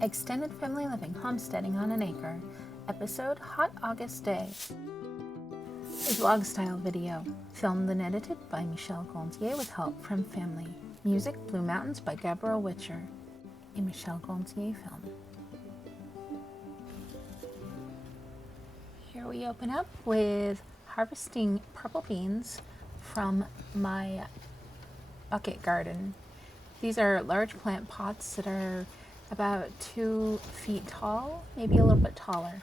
Extended Family Living Homesteading on an Acre, episode Hot August Day. A vlog style video, filmed and edited by Michelle Gonthier with help from family. Music Blue Mountains by Deborah Witcher. A Michelle Gonthier film. Here we open up with harvesting purple beans from my bucket garden. These are large plant pots that are about 2 feet tall, maybe a little bit taller.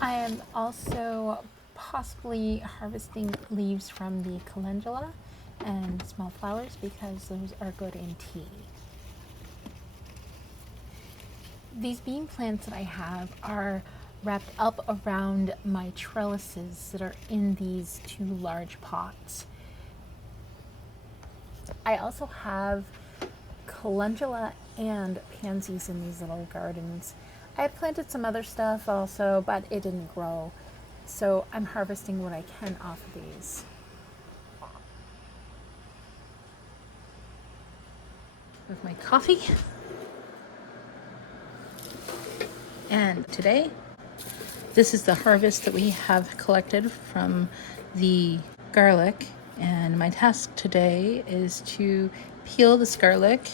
I am also possibly harvesting leaves from the calendula and small flowers because those are good in tea. These bean plants that I have are wrapped up around my trellises that are in these 2 large pots. I also have calendula and pansies in these little gardens. I had planted some other stuff also, but it didn't grow. So I'm harvesting what I can off of these. With my coffee. And today, this is the harvest that we have collected from the garlic. And my task today is to peel this garlic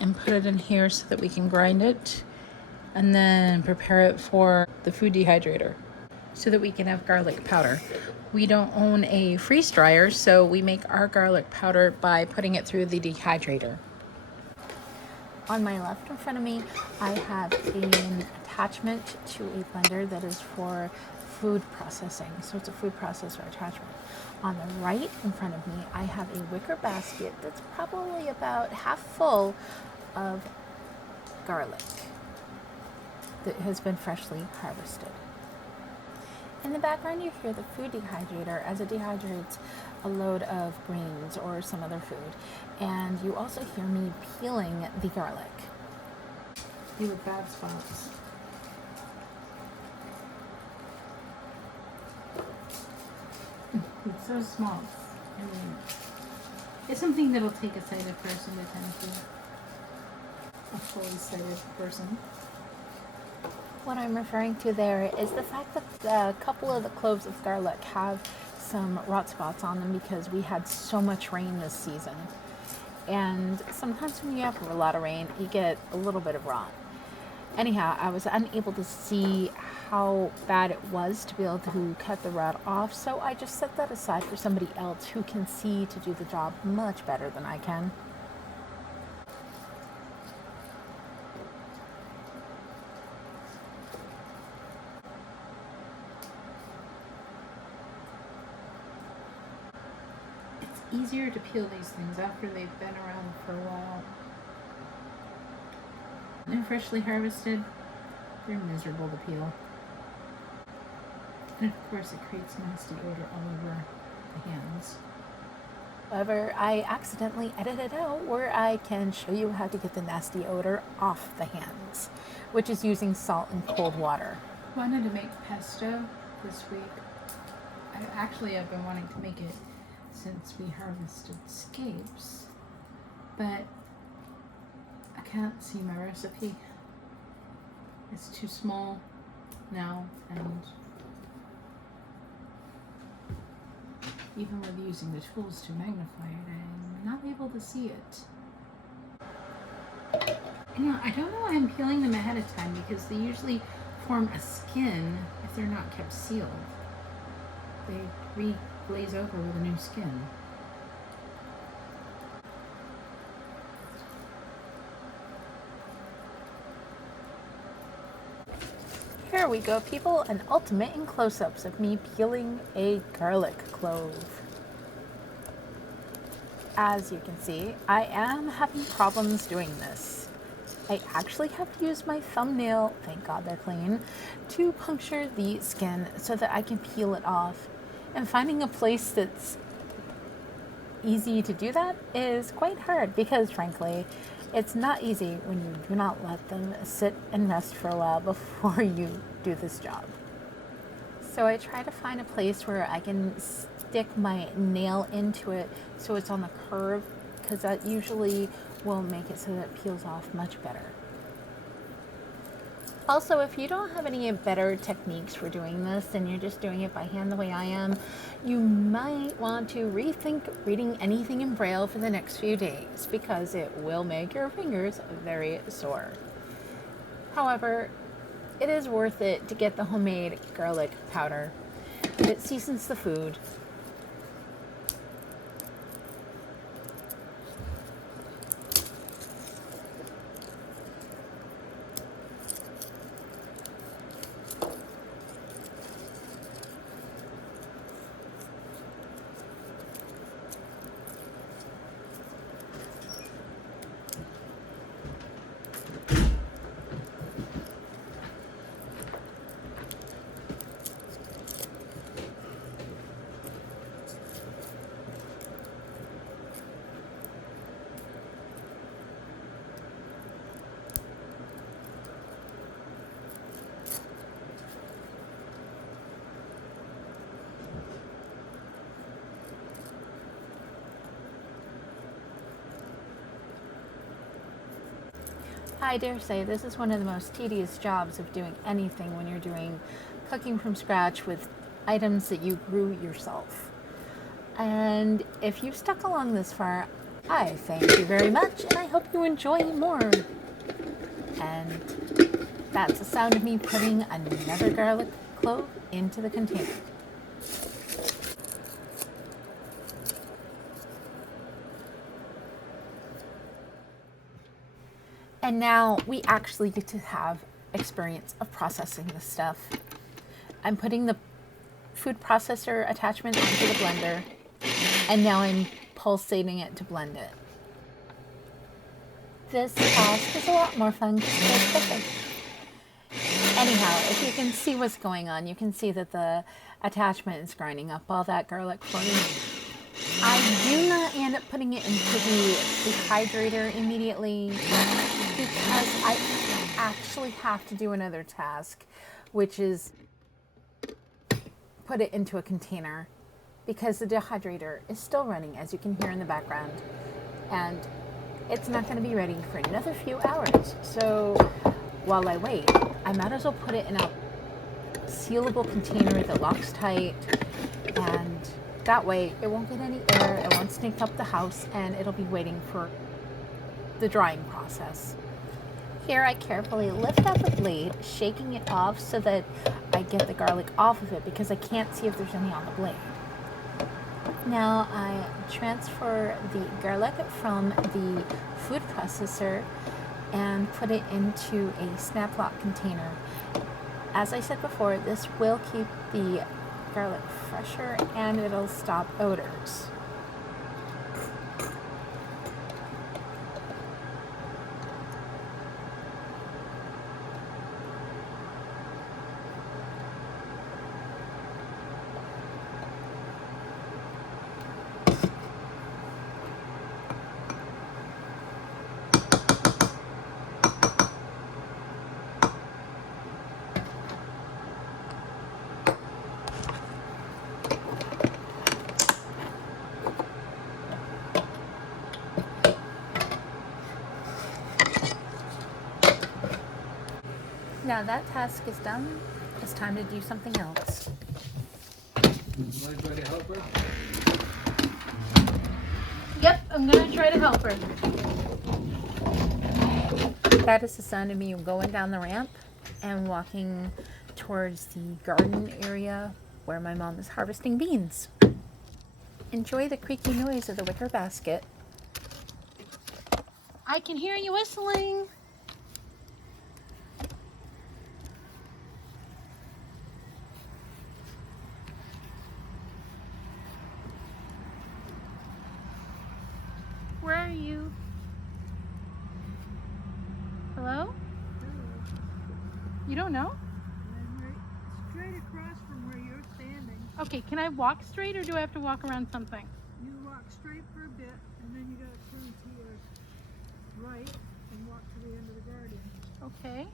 and put it in here so that we can grind it and then prepare it for the food dehydrator so that we can have garlic powder. We don't own a freeze dryer, so we make our garlic powder by putting it through the dehydrator. On my left in front of me, I have an attachment to a blender that is for food processing. So it's a food processor attachment. On the right in front of me, I have a wicker basket that's probably about half full of garlic that has been freshly harvested. In the background, you hear the food dehydrator as it dehydrates a load of greens or some other food. And you also hear me peeling the garlic. You have bad spots. It's so small. I mean, it's something that'll take a sighted person to tend to. A fully sighted person. What I'm referring to there is the fact that a couple of the cloves of garlic have some rot spots on them because we had so much rain this season. And sometimes when you have a lot of rain, you get a little bit of rot. Anyhow, I was unable to see how bad it was to be able to cut the rot off, so I just set that aside for somebody else who can see to do the job much better than I can. It's easier to peel these things after they've been around for a while. When freshly harvested, they're miserable to peel. And of course it creates nasty odor all over the hands. However, I accidentally edited out where I can show you how to get the nasty odor off the hands, which is using salt and cold water. I wanted to make pesto this week. I've been wanting to make it since we harvested scapes, but I can't see my recipe. It's too small now, and even with using the tools to magnify it, I'm not able to see it. I don't know why I'm peeling them ahead of time because they usually form a skin if they're not kept sealed. They re-glaze over with a new skin. Here we go, people, an ultimate in close-ups of me peeling a garlic clove. As you can see, I am having problems doing this. I actually have to use my thumbnail, thank God they're clean, to puncture the skin so that I can peel it off. And finding a place that's easy to do that is quite hard because, frankly, it's not easy when you do not let them sit and rest for a while before you do this job. So I try to find a place where I can stick my nail into it so it's on the curve, because that usually will make it so that it peels off much better. Also, if you don't have any better techniques for doing this and you're just doing it by hand the way I am, you might want to rethink reading anything in Braille for the next few days because it will make your fingers very sore. However, it is worth it to get the homemade garlic powder. It seasons the food. I dare say this is one of the most tedious jobs of doing anything when you're doing cooking from scratch with items that you grew yourself. And if you've stuck along this far, I thank you very much and I hope you enjoy more. And that's the sound of me putting another garlic clove into the container. And now we actually get to have experience of processing this stuff. I'm putting the food processor attachment onto the blender, and now I'm pulsating it to blend it. This task is a lot more fun because it's cooking. Anyhow, if you can see what's going on, you can see that the attachment is grinding up all that garlic for me. I do not end up putting it into the dehydrator immediately because I actually have to do another task, which is put it into a container because the dehydrator is still running, as you can hear in the background, and it's not going to be ready for another few hours. So while I wait, I might as well put it in a sealable container that locks tight, and that way it won't get any air, it won't stink up the house, and it'll be waiting for the drying process. Here I carefully lift up the blade, shaking it off so that I get the garlic off of it because I can't see if there's any on the blade. Now I transfer the garlic from the food processor and put it into a snap lock container. As I said before, this will keep the garlic fresher and it'll stop odors. Now that task is done, it's time to do something else. Want to try to help her? Yep, I'm gonna try to help her. That is the sound of me going down the ramp and walking towards the garden area where my mom is harvesting beans. Enjoy the creaky noise of the wicker basket. I can hear you whistling. Where are you? Hello? You don't know? I'm right straight across from where you're standing. Okay, can I walk straight or do I have to walk around something? You walk straight for a bit, and then you gotta turn to your right and walk to the end of the garden. Okay.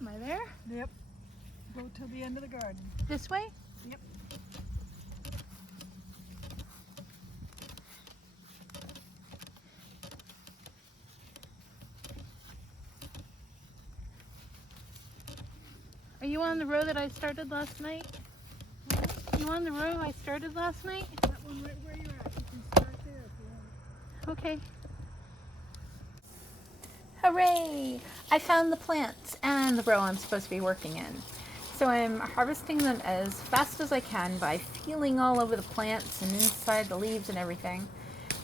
Am I there? Yep. Go to the end of the garden. This way? Yep. you on the row that I started last night? You on the row I started last night? That one right where you're at. You can start there if you want. Okay. Hooray! I found the plants and the row I'm supposed to be working in. So I'm harvesting them as fast as I can by feeling all over the plants and inside the leaves and everything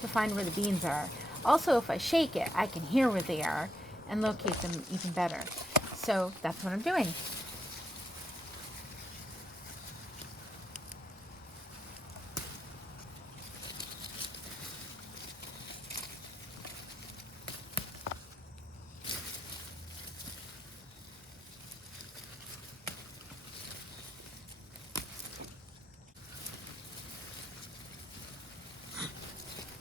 to find where the beans are. Also, if I shake it, I can hear where they are and locate them even better. So that's what I'm doing.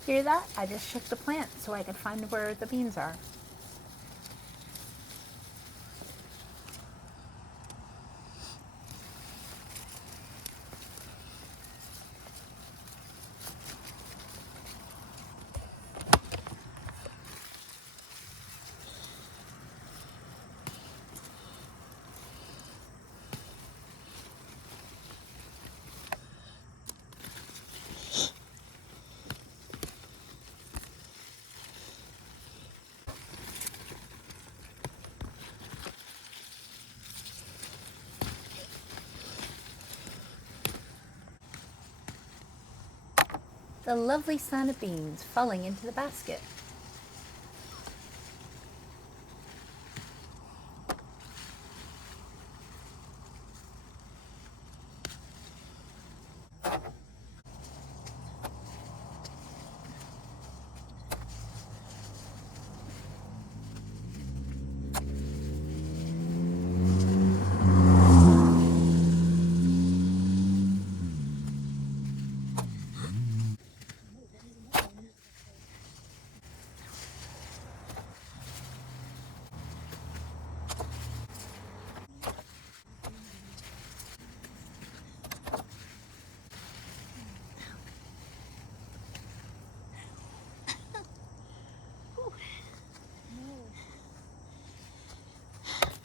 Hear that? I just shook the plant so I could find where the beans are. The lovely sun of beans falling into the basket.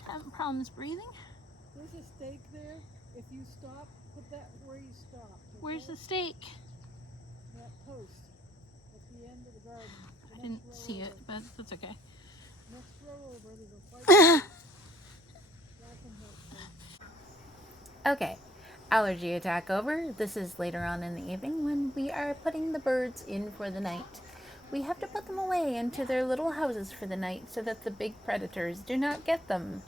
Having problems breathing? There's a stake there. If you stop, put that where you stopped. Okay? Where's the stake? That post at the end of the garden. The I didn't next row see it, over. but that's okay. Next row over, there's a white stake. Black and white stake. Okay, allergy attack over. This is later on in the evening when we are putting the birds in for the night. We have to put them away into their little houses for the night so that the big predators do not get them.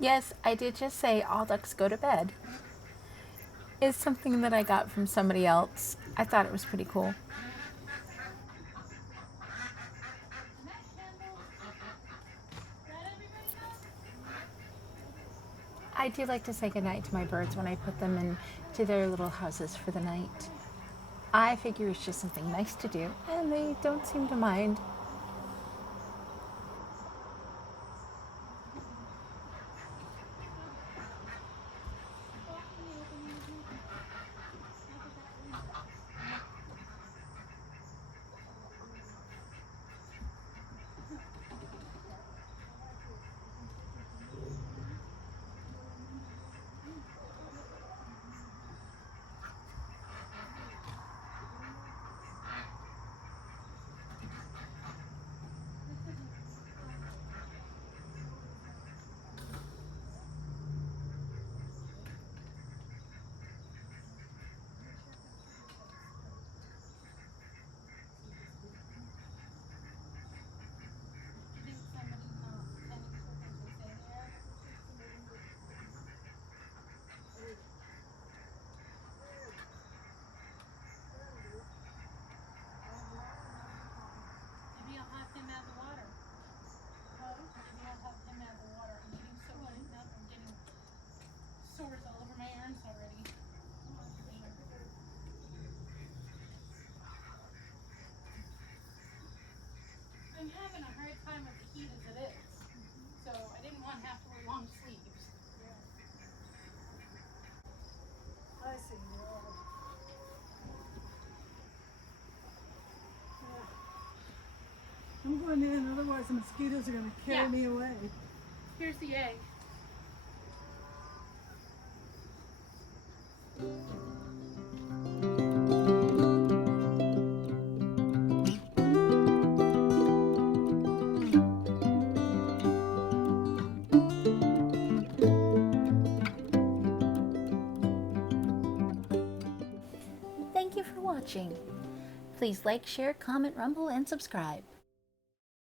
Yes, I did just say all ducks go to bed. It's something that I got from somebody else. I thought it was pretty cool. I do like to say goodnight to my birds when I put them into their little houses for the night. I figure it's just something nice to do, and they don't seem to mind. one in, otherwise the mosquitoes are going to carry me away. Here's the egg. Thank you for watching. Please like, share, comment, rumble, and subscribe.